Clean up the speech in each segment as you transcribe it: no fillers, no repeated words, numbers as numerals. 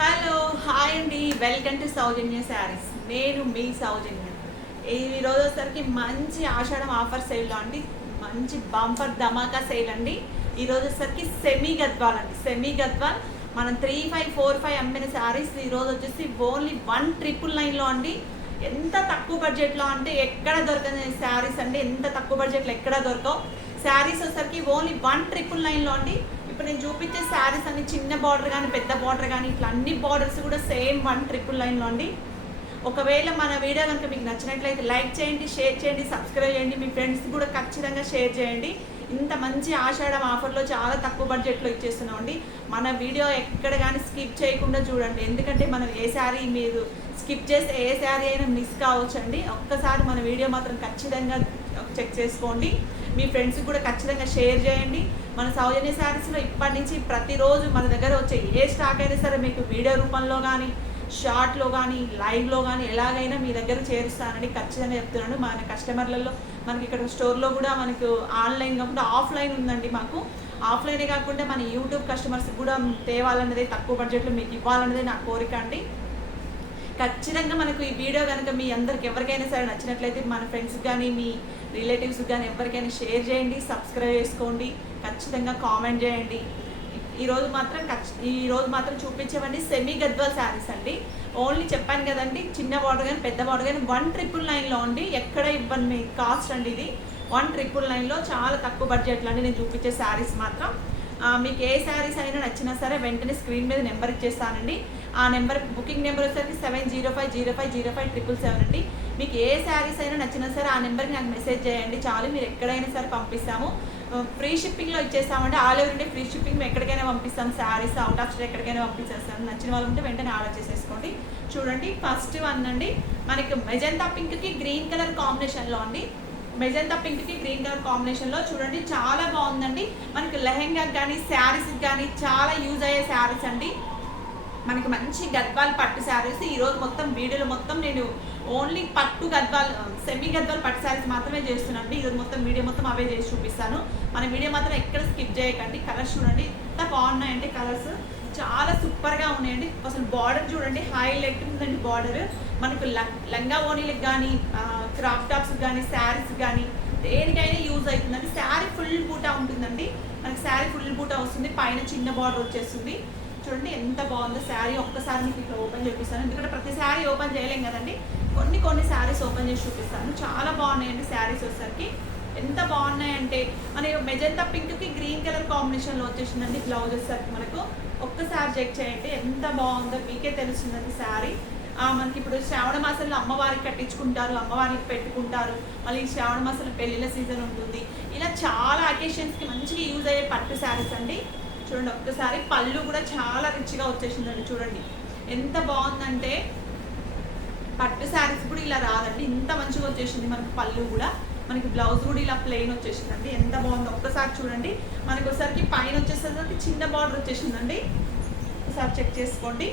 Hello hi అండి, welcome to సౌజన్య శారీస్. నేను మీ సౌజన్య. ఈరోజు వచ్చేసరికి మంచి ఆషాఢం ఆఫర్ సేల్లో అండి, మంచి బంపర్ ధమాకా సేల్ అండి. ఈరోజు వచ్చేసరికి సెమీ గద్వాల్ అండి. సెమీ గద్వాల్ మనం 3545 అమ్మిన శారీస్ ఈరోజు వచ్చేసి ఓన్లీ 1999లో అండి. ఎంత తక్కువ బడ్జెట్లో అంటే ఎక్కడ దొరకని శారీస్ అండి. ఎంత తక్కువ బడ్జెట్లో ఎక్కడ దొరకవు శారీస్ వచ్చేసరికి ఓన్లీ 1999లో అండి. ఇప్పుడు నేను చూపించే శారీస్ అన్ని చిన్న బార్డర్ కానీ పెద్ద బార్డర్ కానీ ఇట్లా అన్ని బార్డర్స్ కూడా సేమ్ 1999లో అండి. ఒకవేళ మన వీడియో కనుక మీకు నచ్చినట్లయితే లైక్ చేయండి, షేర్ చేయండి, సబ్స్క్రైబ్ చేయండి, మీ ఫ్రెండ్స్ కూడా ఖచ్చితంగా షేర్ చేయండి. ఇంత మంచి ఆషాఢం ఆఫర్లో చాలా తక్కువ బడ్జెట్లో ఇచ్చేస్తున్నాం అండి. మన వీడియో ఎక్కడ కానీ స్కిప్ చేయకుండా చూడండి, ఎందుకంటే మనం ఏ శారీ మీరు స్కిప్ చేస్తే ఏ శారీ అయినా మిస్ కావచ్చండి. ఒక్కసారి మన వీడియో మాత్రం ఖచ్చితంగా చెక్ చేసుకోండి, మీ ఫ్రెండ్స్కి కూడా ఖచ్చితంగా షేర్ చేయండి. మన సౌజన్య శారీస్లో ఇప్పటి నుంచి ప్రతిరోజు మన దగ్గర వచ్చే ఏ స్టాక్ అయినా సరే మీకు వీడియో రూపంలో కానీ షార్ట్లో కానీ లైవ్లో కానీ ఎలాగైనా మీ దగ్గర చేరుస్తానని ఖచ్చితంగా చెప్తున్నాను. మన కస్టమర్లలో మనకి ఇక్కడ స్టోర్లో కూడా మనకు ఆన్లైన్ కాకుండా ఆఫ్లైన్ ఉందండి. మాకు ఆఫ్లైనే కాకుండా మన యూట్యూబ్ కస్టమర్స్కి కూడా తేవాలన్నదే, తక్కువ బడ్జెట్లో మీకు ఇవ్వాలన్నదే నా కోరిక అండి. ఖచ్చితంగా మనకు ఈ వీడియో కనుక మీ అందరికి ఎవరికైనా సరే నచ్చినట్లయితే మన ఫ్రెండ్స్కి కానీ మీ రిలేటివ్స్కి కానీ ఎవరికైనా షేర్ చేయండి, సబ్స్క్రైబ్ చేసుకోండి, ఖచ్చితంగా కామెంట్ చేయండి. ఈరోజు మాత్రం చూపించేవండి సెమీ గద్వాల్ శారీస్ అండి. ఓన్లీ చెప్పాను కదండి, చిన్న బార్డర్ కానీ పెద్ద బార్డర్ కానీ 1999లో అండి. ఎక్కడ ఇవ్వండి మీ కాస్ట్ అండి. ఇది 1999లో చాలా తక్కువ బడ్జెట్లో అండి నేను చూపించే శారీస్ మాత్రం. మీకు ఏ శారీస్ అయినా నచ్చినా సరే వెంటనే స్క్రీన్ మీద నెంబర్ ఇచ్చేస్తానండి. ఆ నెంబర్ బుకింగ్ నెంబర్ వచ్చేసరికి 7050500777 అండి. మీకు ఏ శారీస్ అయినా నచ్చినా సరే ఆ నెంబర్కి నాకు మెసేజ్ చేయండి చాలు, మీరు ఎక్కడైనా సరే పంపిస్తాము. ఫ్రీ షిప్పింగ్లో ఇచ్చేస్తామండి. All over India free shipping మేము ఎక్కడికైనా పంపిస్తాం. శారీస్ అవుట్ ఆఫ్ స్టేట్ ఎక్కడికైనా పంపించేస్తాం. నచ్చిన వాళ్ళు ఉంటే వెంటనే ఆర్డర్ చేసేసుకోండి. చూడండి, ఫస్ట్ వన్ అండి, మనకి మెజంతా పింక్కి గ్రీన్ కలర్ కాంబినేషన్లో అండి. మెజంతా పింక్కి గ్రీన్ కలర్ కాంబినేషన్లో చూడండి, చాలా బాగుందండి. మనకి లెహెంగాకి కానీ శారీస్కి కానీ చాలా యూజ్ అయ్యే శారీస్ అండి. మనకి మంచి గద్వాల్ పట్టు శారీస్. ఈరోజు మొత్తం వీడియోలో మొత్తం నేను ఓన్లీ పట్టు గద్వాల్ సెమీ గద్వాల్ పట్టు శారీస్ మాత్రమే చేస్తున్నాను. ఈరోజు మొత్తం వీడియో మొత్తం అవే చేసి చూపిస్తాను. మన వీడియో మాత్రం ఎక్కడ స్కిప్ చేయకండి. కలర్స్ చూడండి ఎంత బాగున్నాయండి, కలర్స్ చాలా సూపర్గా ఉన్నాయండి. అసలు బార్డర్ చూడండి, హైలైట్ ఉందండి బార్డర్. మనకు లంగా ఓనీలకు కానీ క్రాప్ టాప్స్కి కానీ శారీస్ కానీ దేనికైనా యూజ్ అవుతుందండి. శారీ ఫుల్ బూటా ఉంటుందండి. మనకి శారీ ఫుల్ బూటా వస్తుంది, పైన చిన్న బార్డర్ వచ్చేస్తుంది. చూడండి ఎంత బాగుందో శారీ. ఒక్కసారి మీకు ఇక్కడ ఓపెన్ చేపిస్తాను, ఎందుకంటే ప్రతి శారీ ఓపెన్ చేయలేం కదండి. కొన్ని శారీస్ ఓపెన్ చేసి చూపిస్తాను. చాలా బాగున్నాయండి శారీస్ వచ్చేసరికి. ఎంత బాగున్నాయంటే మన మెజంతా పింక్కి గ్రీన్ కలర్ కాంబినేషన్లో వచ్చేసిందండి. బ్లౌజ్ వచ్చేసరికి మనకు ఒక్కసారి చెక్ చేయండి ఎంత బాగుందో, మీకే తెలుస్తుందండి శారీ. మనకి ఇప్పుడు శ్రావణ మాసంలో అమ్మవారికి కట్టించుకుంటారు, అమ్మవారికి పెట్టుకుంటారు. మళ్ళీ శ్రావణ మాసంలో పెళ్ళిళ్ళ సీజన్ ఉంటుంది. ఇలా చాలా అకేషన్స్కి మంచిగా యూజ్ అయ్యే పట్టు శారీస్ అండి. చూడండి ఒక్కసారి పళ్ళు కూడా చాలా రిచ్గా వచ్చేసిందండి. చూడండి ఎంత బాగుందంటే, పట్టు శారీస్ కూడా ఇలా రాదండి, ఇంత మంచిగా వచ్చేసింది. మనకి పళ్ళు కూడా, మనకి బ్లౌజ్ కూడా ఇలా ప్లెయిన్ వచ్చేసిందండి. ఎంత బాగుందో ఒక్కసారి చూడండి. మనకి ఒకసారికి పైన వచ్చేసరికి చిన్న బార్డర్ వచ్చేసిందండి. ఒకసారి చెక్ చేసుకోండి.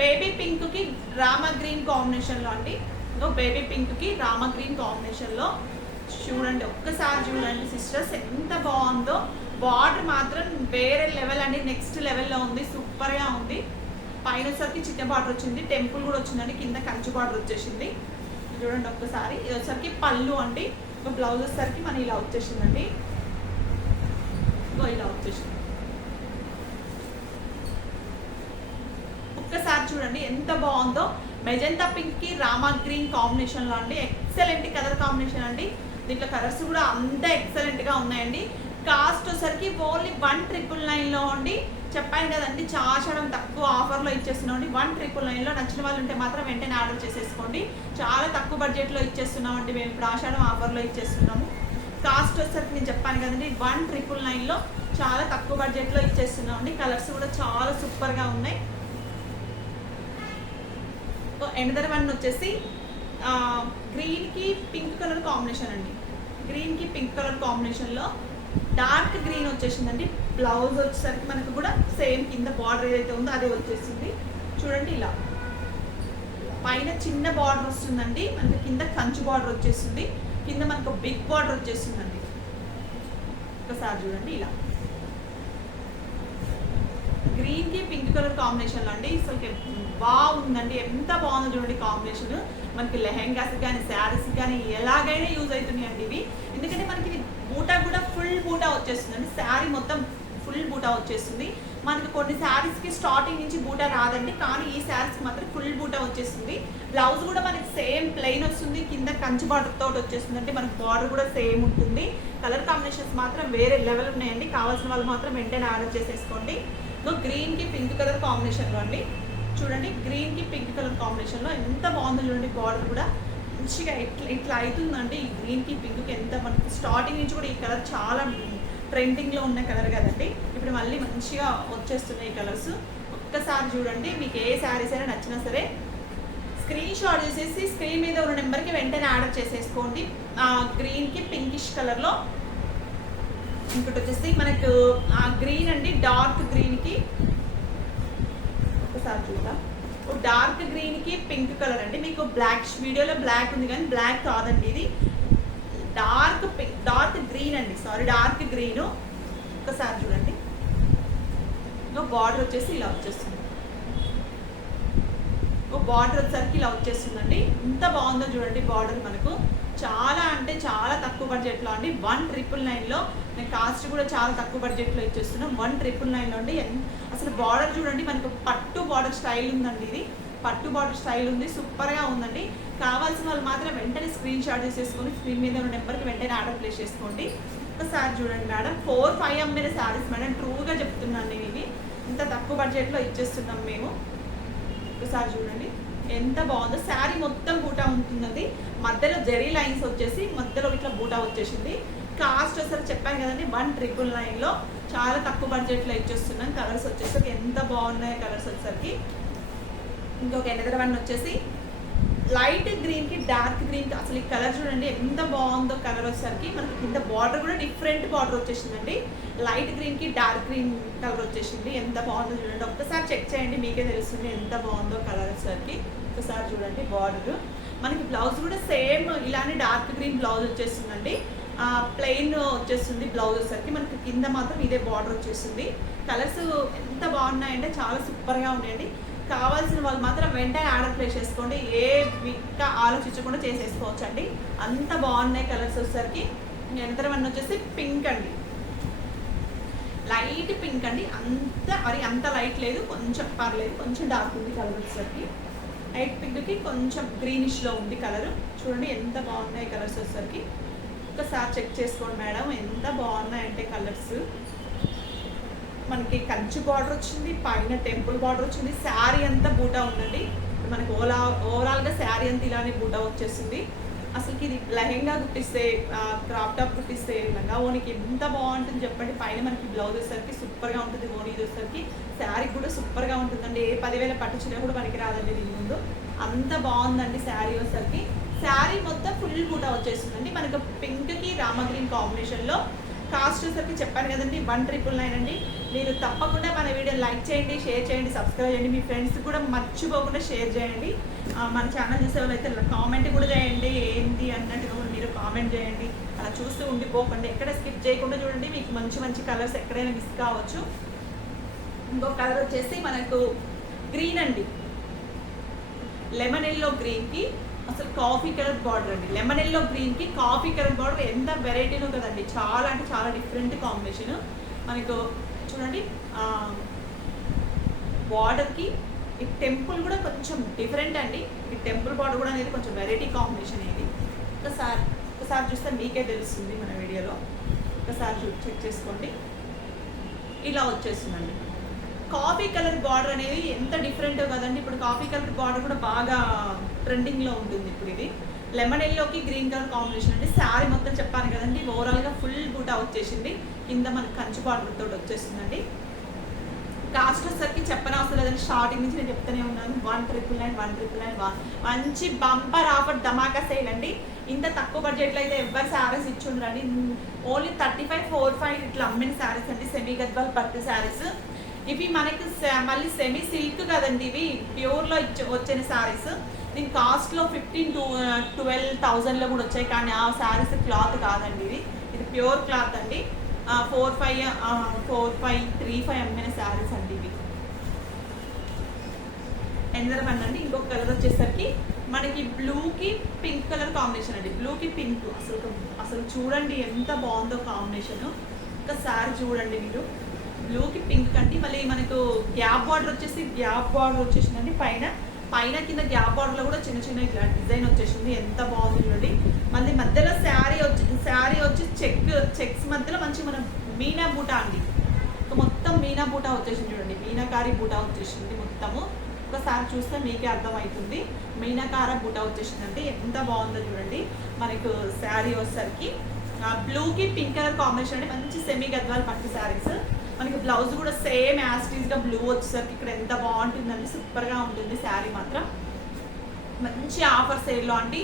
బేబీ పింక్కి రామా గ్రీన్ కాంబినేషన్లో అండి. బేబీ పింక్కి రామా గ్రీన్ కాంబినేషన్లో చూడండి. ఒక్కసారి చూడండి సిస్టర్స్ ఎంత బాగుందో. బార్డర్ మాత్రం వేరే లెవెల్ అండి, నెక్స్ట్ లెవెల్లో ఉంది, సూపర్గా ఉంది. పైన వచ్చరికి చిన్న బార్డర్ వచ్చింది, టెంపుల్ కూడా వచ్చిందండి, కింద కంచు బార్డర్ వచ్చేసింది. చూడండి ఒక్కసారి. ఇది వచ్చరికి పళ్ళు అండి. బ్లౌజ్ వచ్చేసరికి మన ఇలా వచ్చేసిందండి, ఇలా వచ్చేసింది. ఒక్కసారి చూడండి ఎంత బాగుందో. మెజంతా పింక్కి రామా గ్రీన్ కాంబినేషన్లో అండి. ఎక్సలెంట్ కలర్ కాంబినేషన్ అండి. దీంట్లో కలర్స్ కూడా అంత ఎక్సలెంట్గా ఉన్నాయండి. కాస్ట్ వచ్చరికి ఓన్లీ 1999లో అండి. చెప్పాను కదండి, ఆషాఢం తక్కువ ఆఫర్లో ఇచ్చేస్తున్నాం అండి. 1999లో నచ్చిన వాళ్ళు ఉంటే మాత్రం వెంటనే ఆర్డర్ చేసేసుకోండి. చాలా తక్కువ బడ్జెట్లో ఇచ్చేస్తున్నాం అండి. మేము ఇప్పుడు ఆషాఢం ఆఫర్లో ఇచ్చేస్తున్నాము. కాస్ట్ వచ్చరికి నేను చెప్పాను కదండి, 1999లో చాలా తక్కువ బడ్జెట్లో ఇచ్చేస్తున్నాం అండి. కలర్స్ కూడా చాలా సూపర్గా ఉన్నాయి. ఎనదర్ వన్ వచ్చేసి గ్రీన్కి పింక్ కలర్ కాంబినేషన్ అండి. గ్రీన్కి పింక్ కలర్ కాంబినేషన్లో డార్క్ గ్రీన్ వచ్చేసిందండి. బ్లౌజ్ వచ్చేసరికి మనకు కూడా సేమ్ కింద బార్డర్ ఏదైతే ఉందో అదే వచ్చేసింది. చూడండి ఇలా పైన చిన్న బార్డర్ వస్తుందండి, మనకి కింద కంచు బార్డర్ వచ్చేస్తుంది, కింద మనకు బిగ్ బార్డర్ వచ్చేస్తుందండి. ఒకసారి చూడండి ఇలా గ్రీన్కి పింక్ పింక్ కలర్ కాంబినేషన్లో అండి. అసలు బాగుందండి, ఎంత బాగుందో చూడండి కాంబినేషన్. మనకి లెహెంగాస్ కానీ శారీస్ కానీ ఎలాగైనా యూజ్ అవుతున్నాయండి ఇవి. ఎందుకంటే మనకి బూటా కూడా ఫుల్ బూటా వచ్చేస్తుందండి, శారీ మొత్తం ఫుల్ బూటా వచ్చేస్తుంది. మనకి కొన్ని శారీస్కి స్టార్టింగ్ నుంచి బూటా రాదండి, కానీ ఈ శారీస్కి మాత్రం ఫుల్ బూటా వచ్చేస్తుంది. బ్లౌజ్ కూడా మనకి సేమ్ ప్లెయిన్ వస్తుంది, కింద కంచి బార్డర్ తోటి వచ్చేస్తుంది. అంటే మనకి బార్డర్ కూడా సేమ్ ఉంటుంది. కలర్ కాంబినేషన్స్ మాత్రం వేరే లెవెల్ ఉన్నాయండి. కావాల్సిన వాళ్ళు మాత్రం వెంటనే ఆర్డర్ చేసేసుకోండి. గ్రీన్కి పింక్ కలర్ కాంబినేషన్లో అండి, చూడండి గ్రీన్కి పింక్ కలర్ కాంబినేషన్లో ఎంత బాగుందో చూడండి. బార్డర్ కూడా మంచిగా ఇట్లా అవుతుందండి. ఈ గ్రీన్కి పింక్కి ఎంత మనకి స్టార్టింగ్ నుంచి కూడా ఈ కలర్ చాలా ట్రెండింగ్లో ఉన్న కలర్ కదండి. ఇప్పుడు మళ్ళీ మంచిగా వచ్చేస్తున్నాయి ఈ కలర్స్. ఒక్కసారి చూడండి, మీకు ఏ శారీస్ అయినా నచ్చినా సరే స్క్రీన్ షాట్ చేసేసి స్క్రీన్ మీద ఉన్న నెంబర్కి వెంటనే ఆర్డర్ చేసేసుకోండి. గ్రీన్కి పింకిష్ కలర్లో. ఇంకోటి వచ్చేసి మనకు గ్రీన్ అండి, డార్క్ గ్రీన్కి ఒకసారి చూద్దాం. డార్క్ గ్రీన్కి పింక్ కలర్ అండి. మీకు బ్లాక్ వీడియోలో బ్లాక్ ఉంది కానీ బ్లాక్ కాదండి, ఇది డార్క్ గ్రీన్ అండి, సారీ డార్క్ గ్రీన్. ఒకసారి చూడండి, బార్డర్ వచ్చేసి ఇలా వచ్చేస్తుంది. బార్డర్ వచ్చేసరికి ఇలా వచ్చేస్తుందండి. ఎంత బాగుందో చూడండి బార్డర్. మనకు చాలా అంటే చాలా తక్కువ బడ్జెట్లో అండి. 1999లో నేను కాస్ట్ కూడా చాలా తక్కువ బడ్జెట్లో ఇచ్చేస్తున్నాం. 1999లో అండి. అసలు బార్డర్ చూడండి, మనకు పట్టు బార్డర్ స్టైల్ ఉందండి. ఇది పట్టు బార్డర్ స్టైల్ ఉంది, సూపర్గా ఉందండి. కావాల్సిన వాళ్ళు మాత్రం వెంటనే స్క్రీన్ షాట్ చేసేసుకొని స్క్రీన్ మీద ఉన్న నెంబర్కి వెంటనే ఆర్డర్ ప్లేస్ చేసుకోండి. ఒకసారి చూడండి మేడం, 4-5 అమ్మిన శారీస్ మేడం, ట్రూగా చెప్తున్నాను నేను. ఇవి ఇంత తక్కువ బడ్జెట్లో ఇచ్చేస్తున్నాం మేము. ఒకసారి చూడండి ఎంత బాగుందో. శారీ మొత్తం బూటా ఉంటుందండి, మధ్యలో జెరీ లైన్స్ వచ్చేసి మధ్యలో ఇట్లా బూటా వచ్చేసింది. కాస్ట్ అసలు చెప్పాను కదండి, 1999లో చాలా తక్కువ బడ్జెట్లో ఇచ్చేస్తున్నాం. కలర్స్ వచ్చేసరికి ఎంత బాగున్నాయి కలర్స్ వచ్చేసరికి. ఇంకొక ఎనదర్ వన్ వచ్చేసి లైట్ గ్రీన్కి డార్క్ గ్రీన్కి, అసలు ఈ కలర్ చూడండి ఎంత బాగుందో. కలర్ వచ్చేసరికి మనకి కింద బార్డర్ కూడా డిఫరెంట్ బార్డర్ వచ్చేసిందండి. లైట్ గ్రీన్కి డార్క్ గ్రీన్ కలర్ వచ్చేసింది, ఎంత బాగుందో చూడండి. ఒక్కసారి చెక్ చేయండి, మీకే తెలుస్తుంది ఎంత బాగుందో కలర్ వచ్చేసరికి. ఒకసారి చూడండి బార్డర్. మనకి బ్లౌజ్ కూడా సేమ్ ఇలానే డార్క్ గ్రీన్ బ్లౌజ్ వచ్చేస్తుందండి. ప్లెయిన్ వచ్చేస్తుంది బ్లౌజ్ వచ్చేసరికి. మనకి కింద మాత్రం ఇదే బార్డర్ వచ్చేస్తుంది. కలర్స్ ఎంత బాగున్నాయంటే చాలా సూపర్గా ఉన్నాయండి. కావాల్సిన వాళ్ళు మాత్రం వెంటనే ఆర్డర్ ప్లేస్ చేసుకోండి. ఏ వీక్గా ఆలోచించకుండా చేసేసుకోవచ్చు అండి, అంత బాగున్నాయి కలర్స్ వచ్చేసరికి. ఎంత వన్ వచ్చేసి పింక్ అండి, లైట్ పింక్ అండి. అంత లైట్ లేదు, కొంచెం పర్లేదు, కొంచెం డార్క్ ఉంది కలర్ వచ్చేసరికి. లైట్ పింక్కి కొంచెం గ్రీనిష్లో ఉంది కలర్. చూడండి ఎంత బాగున్నాయి కలర్స్ వచ్చేసరికి. ఒకసారి చెక్ చేసుకోండి మేడం, ఎంత బాగున్నాయంటే కలర్స్. మనకి కంచి బార్డర్ వచ్చింది, పైన టెంపుల్ బార్డర్ వచ్చింది. శారీ అంతా బూటా ఉందండి. మనకి ఓవరాల్గా శారీ అంతా ఇలానే బూటా వచ్చేస్తుంది. అసలుకి ఇది లెహెంగా కుట్టిస్తే, క్రాప్ టాప్ కుట్టిస్తే, లంగా ఓనికి ఎంత బాగుంటుంది చెప్పండి. పైన మనకి బ్లౌజ్ వచ్చేసరికి సూపర్గా ఉంటుంది, ఓనీ వచ్చేసరికి శారీ కూడా సూపర్గా ఉంటుందండి. ఏ 10,000 పట్టు చీర కూడా మనకి రాదండి దీని ముందు. అంత బాగుందండి శారీ వచ్చేసరికి. శారీ మొత్తం ఫుల్ బూటా వచ్చేస్తుందండి. మనకు పింక్కి రామ గ్రీన్ కాంబినేషన్లో. కాస్ట్ వచ్చేసరికి చెప్పాను కదండి, 1999 అండి. మీరు తప్పకుండా మన వీడియోని లైక్ చేయండి, షేర్ చేయండి, సబ్స్క్రైబ్ చేయండి. మీ ఫ్రెండ్స్ కూడా మర్చిపోకుండా షేర్ చేయండి. మన ఛానల్ చూసే వాళ్ళు అయితే కామెంట్ కూడా చేయండి, ఏంటి అన్నట్టుగా కూడా మీరు కామెంట్ చేయండి. అలా చూస్తూ ఉండిపోకండి, ఎక్కడ స్కిప్ చేయకుండా చూడండి. మీకు మంచి మంచి కలర్స్ ఎక్కడైనా మిస్ కావచ్చు. ఇంకో కలర్ వచ్చేసి మనకు గ్రీన్ అండి, లెమన్ ఎల్లో గ్రీన్కి అసలు కాఫీ కలర్ బార్డర్ అండి. లెమన్ ఎల్లో గ్రీన్కి కాఫీ కలర్ బార్డర్ ఎంత వెరైటీనో కదండి, చాలా అంటే చాలా డిఫరెంట్ కాంబినేషన్. మనకు చూడండి బార్డర్కి ఈ టెంపుల్ కూడా కొంచెం డిఫరెంట్ అండి. ఈ టెంపుల్ బార్డర్ కూడా అనేది కొంచెం వెరైటీ కాంబినేషన్ ఇది. ఒకసారి చూస్తే మీకే తెలుస్తుంది మన వీడియోలో. ఒకసారి చెక్ చేసుకోండి, ఇలా వచ్చేస్తుందండి. కాఫీ కలర్ బార్డర్ అనేది ఎంత డిఫరెంటో కదండి. ఇప్పుడు కాఫీ కలర్ బార్డర్ కూడా బాగా ట్రెండింగ్లో ఉంటుంది ఇప్పుడు. ఇది లెమన్ ఎల్లోకి గ్రీన్ కలర్ కాంబినేషన్ అండి. శారీ మొత్తం చెప్పాను కదండి, ఓవరాల్గా ఫుల్ బూటా వచ్చేసింది. కింద మనకు కంచి బార్డర్ తోటి వచ్చేస్తుందండి. కాస్ట్ వచ్చేసరికి చెప్పనవసరం లేదండి, స్టార్టింగ్ నుంచి నేను చెప్తూనే ఉన్నాను. 1999 మంచి బంపర్ ఆఫర్ ధమాకా సేల్ అండి. ఇంత తక్కువ బడ్జెట్లో అయితే ఎవరు శారీస్ ఇచ్చి ఉండరండి. ఓన్లీ 35-45 ఇట్లా అమ్మిన శారీస్ అండి, సెమీ గద్వాల్ పట్టు శారీస్. ఇవి మనకి మళ్ళీ సెమీ సిల్క్ కదండి, ఇవి ప్యూర్లో వచ్చిన శారీస్. దీని కాస్ట్లో 15,000-12,000లో కూడా వచ్చాయి, కానీ ఆ శారీస్ క్లాత్ కాదండి. ఇది ప్యూర్ క్లాత్ అండి. 4,535 అమ్మిన శారీస్ అండి ఇవి. ఎందర వన్ అండి. ఇంకొక కలర్ వచ్చేసరికి మనకి బ్లూకి పింక్ కలర్ కాంబినేషన్ అండి. బ్లూకి పింక్ అసలు చూడండి ఎంత బాగుందో కాంబినేషన్. ఒకసారి చూడండి మీరు. బ్లూకి పింక్ అండి. మళ్ళీ మనకు గ్యాప్ బార్డర్ వచ్చేసిందండి. పైన కింద గ్యాప్ బార్డర్లో కూడా చిన్న చిన్న ఇట్లా డిజైన్ వచ్చేసింది. ఎంత బాగుంది చూడండి. మళ్ళీ మధ్యలో శారీ వచ్చి చెక్స్ మధ్యలో మంచి మన మీనా బూటా అండి. మొత్తం మీనా బూటా వచ్చేసింది చూడండి. మీనాకారి బూటా వచ్చేసింది మొత్తము. ఒకసారి చూస్తే మీకే అర్థమవుతుంది. మీనాకార బూటా వచ్చేసిందండి. ఎంత బాగుందో చూడండి. మనకు శారీ వచ్చేసరికి బ్లూకి పింక్ కలర్ కాంబినేషన్ అండి. మంచి సెమీ గద్వాల్ పట్టు శారీస్. మనకి బ్లౌజ్ కూడా సేమ్ యాస్టీస్గా బ్లూ వచ్చేసరికి ఇక్కడ ఎంత బాగుంటుందండి. సూపర్గా ఉంటుంది శారీ మాత్రం. మంచి ఆఫర్ సేల్లో అండి.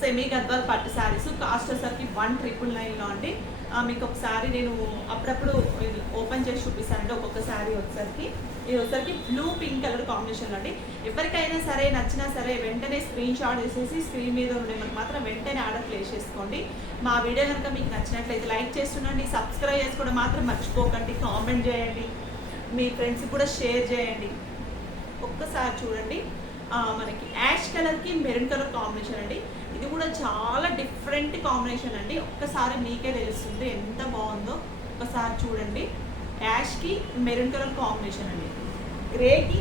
సెమీ గద్వాల్ పట్టు శారీస్ కాస్ట్ వచ్చేసరికి 1999లో అండి. మీకు ఒకసారి నేను అప్పుడప్పుడు ఓపెన్ చేసి చూపిస్తానండి. ఒక్కొక్క శారీ వచ్చేసరికి బ్లూ పింక్ కలర్ కాంబినేషన్లో అండి. ఎవరికైనా సరే నచ్చినా సరే వెంటనే స్క్రీన్ షాట్ వేసేసి స్క్రీన్ మీద ఉండే మనకు మాత్రం వెంటనే ఆర్డర్ ప్లేస్ చేసుకోండి. మా వీడియో కనుక మీకు నచ్చినట్లయితే లైక్ చేస్తుండండి. సబ్స్క్రైబ్ చేసుకోవడం మాత్రం మర్చిపోకండి. కామెంట్ చేయండి. మీ ఫ్రెండ్స్కి కూడా షేర్ చేయండి. ఒక్కసారి చూడండి. మనకి యాష్ కలర్కి మెరూన్ కలర్ కాంబినేషన్ అండి. ఇది కూడా చాలా డిఫరెంట్ కాంబినేషన్ అండి. ఒక్కసారి మీకే తెలుస్తుంది ఎంత బాగుందో. ఒకసారి చూడండి. యాష్కి మెరూన్ కలర్ కాంబినేషన్ అండి. గ్రేకి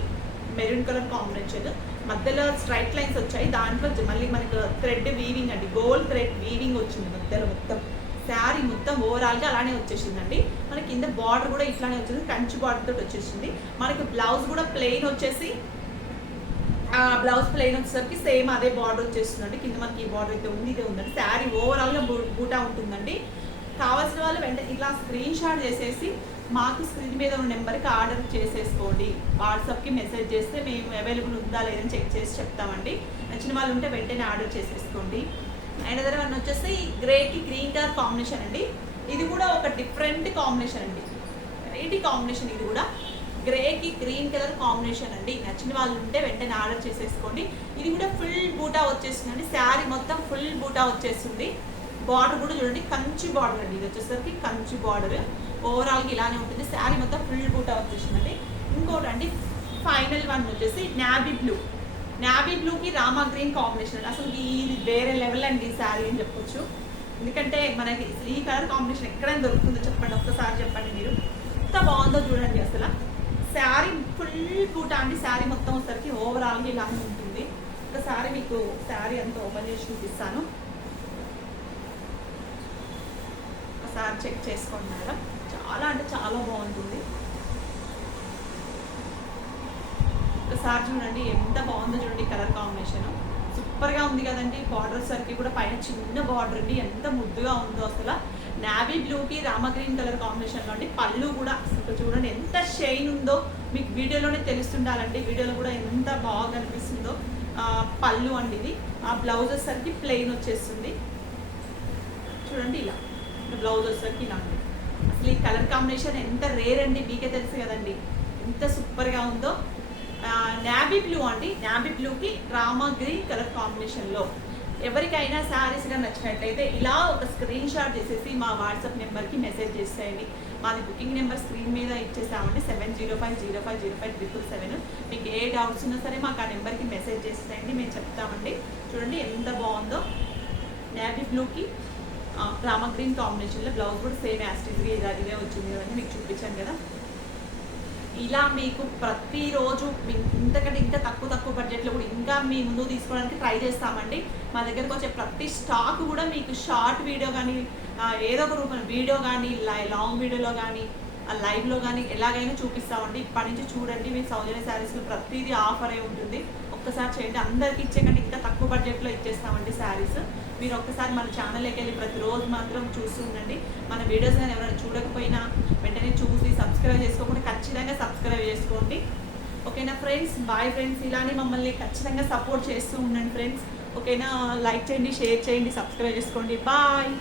మెరూన్ కలర్ కాంబినేషన్. మధ్యలో స్ట్రైట్ లైన్స్ వచ్చాయి. దాంట్లో మళ్ళీ మనకు థ్రెడ్ వీవింగ్ అండి. గోల్డ్ థ్రెడ్ వీవింగ్ వచ్చింది మధ్యలో. మొత్తం శారీ మొత్తం ఓవరాల్గా అలానే వచ్చేసిందండి. మనకి కింద బార్డర్ కూడా ఇట్లానే వచ్చింది. కంచి బార్డర్ తోటి వచ్చేసింది. మనకి బ్లౌజ్ కూడా ప్లెయిన్ వచ్చేసి బ్లౌజ్ ప్లెయిన్ వచ్చేసరికి సేమ్ అదే బార్డర్ వచ్చేస్తుందండి. కింద మనకి ఈ బార్డర్ అయితే ఉంది, ఇదే ఉందండి. శారీ ఓవరాల్గా బూటా ఉంటుందండి. కావాల్సిన వాళ్ళు వెంటనే ఇట్లా స్క్రీన్ షాట్ చేసేసి మాకు స్క్రీన్ మీద ఉన్న నెంబర్కి ఆర్డర్ చేసేసుకోండి. వాట్సాప్కి మెసేజ్ చేస్తే మేము అవైలబుల్ ఉందా లేదని చెక్ చేసి చెప్తామండి. నచ్చిన వాళ్ళు ఉంటే వెంటనే ఆర్డర్ చేసేసుకోండి. అండ్ అదర్ వన్ వచ్చేసి గ్రేకి గ్రీన్ కలర్ కాంబినేషన్ అండి. ఇది కూడా ఒక డిఫరెంట్ కాంబినేషన్ అండి. Variety combination. ఇది కూడా గ్రేకి గ్రీన్ కలర్ కాంబినేషన్ అండి. నచ్చిన వాళ్ళు ఉంటే వెంటనే ఆర్డర్ చేసేసుకోండి. ఇది కూడా ఫుల్ బూటా వచ్చేస్తుందండి. శారీ మొత్తం ఫుల్ బూటా వచ్చేస్తుంది. బార్డర్ కూడా చూడండి కంచి బార్డర్ అండి. ఇది వచ్చేసరికి కంచి బార్డర్ ఓవరాల్గా ఇలానే ఉంటుంది. శారీ మొత్తం ఫుల్ బూటా వచ్చేసిందండి. ఇంకోటి అండి ఫైనల్ వన్ వచ్చేసి నావీ బ్లూకి రామా గ్రీన్ కాంబినేషన్ అండి. అసలు ఇది వేరే లెవెల్ అండి ఈ శారీ అని చెప్పొచ్చు. ఎందుకంటే మనకి ఈ కలర్ కాంబినేషన్ ఎక్కడైనా దొరుకుతుందో చెప్పండి. ఒక్కసారి చెప్పండి మీరు. ఎంత బాగుందో చూడండి. అసలు శారీ ఫుల్ బూటా అండి. శారీ మొత్తం వచ్చేసరికి ఓవరాల్గా ఇలానే ఉంటుంది. ఒకసారి మీకు శారీ అంతా ఓపెన్ చేసి చూపిస్తాను. ఒకసారి చెక్ చేసుకోండి మేడం. చాలా అంటే చాలా బాగుంటుంది. ఒకసారి చూడండి ఎంత బాగుందో చూడండి. కలర్ కాంబినేషన్ సూపర్గా ఉంది కదండి. బార్డర్ సరికి కూడా పైన చిన్న బార్డర్ అండి. ఎంత ముద్దుగా ఉందో అసలు. నావీ బ్లూకి రామా గ్రీన్ కలర్ కాంబినేషన్లో అండి. పళ్ళు కూడా అసలు చూడండి ఎంత షైన్ ఉందో మీకు వీడియోలోనే తెలుస్తుండాలండి. వీడియోలో కూడా ఎంత బాగా కనిపిస్తుందో. పళ్ళు అండి ఇది. ఆ బ్లౌజ్ వచ్చేసరికి ప్లెయిన్ వచ్చేస్తుంది చూడండి. ఇలా బ్లౌజ్ వచ్చేసరికి ఇలా ఉంది. అసలు ఈ కలర్ కాంబినేషన్ ఎంత రేర్ అండి. మీకే తెలుసు కదండి ఎంత సూపర్గా ఉందో. నావీ బ్లూ అండి. నావీ బ్లూకి రామా గ్రీన్ కలర్ కాంబినేషన్లో ఎవరికైనా శారీస్గా నచ్చినట్లయితే ఇలా ఒక స్క్రీన్ షాట్ చేసేసి మా వాట్సాప్ నెంబర్కి మెసేజ్ చేసేయండి. మాది బుకింగ్ నెంబర్ స్క్రీన్ మీద ఇచ్చేసామండి. 7050050777. మీకు ఏ డౌట్స్ ఉన్నా సరే మాకు ఆ నెంబర్కి మెసేజ్ చేసేయండి. మేము చెప్తామండి. చూడండి ఎంత బాగుందో. నావీ బ్లూకి రామా గ్రీన్ కాంబినేషన్లో బ్లౌజ్ కూడా సేమ్ యాస్టిక్గా ఇదే వచ్చింది కదండి. మీకు చూపించాను కదా. ఇలా మీకు ప్రతిరోజు ఇంతకంటే ఇంకా తక్కువ బడ్జెట్లో కూడా ఇంకా మీ ముందు తీసుకోవడానికి ట్రై చేస్తామండి. మా దగ్గరకు వచ్చే ప్రతి స్టాక్ కూడా మీకు షార్ట్ వీడియో కానీ ఏదో ఒక రూపం వీడియో కానీ లాంగ్ వీడియోలో కానీ లైవ్లో కానీ ఎలాగైనా చూపిస్తామండి. ఇప్పటి నుంచి చూడండి. మీ సౌజన్య శారీస్లో ప్రతిదీ ఆఫర్ అయి ఉంటుంది. ఒక్కసారి చేయండి. అందరికీ ఇచ్చేకంటే ఇంకా తక్కువ బడ్జెట్లో ఇచ్చేస్తామండి శారీస్. మీరు ఒక్కసారి మన ఛానల్లోకి వెళ్ళి ప్రతిరోజు మాత్రం చూస్తూ ఉండండి. మన వీడియోస్ కానీ ఎవరైనా చూడకపోయినా వెంటనే చూసి సబ్స్క్రైబ్ చేసుకోకుండా ఖచ్చితంగా సబ్స్క్రైబ్ చేసుకోండి. ఓకేనా ఫ్రెండ్స్. Bye friends. ఇలానే మమ్మల్ని ఖచ్చితంగా సపోర్ట్ చేస్తూ ఉండండి ఫ్రెండ్స్. ఓకేనా. లైక్ చేయండి, షేర్ చేయండి, సబ్స్క్రైబ్ చేసుకోండి. బాయ్.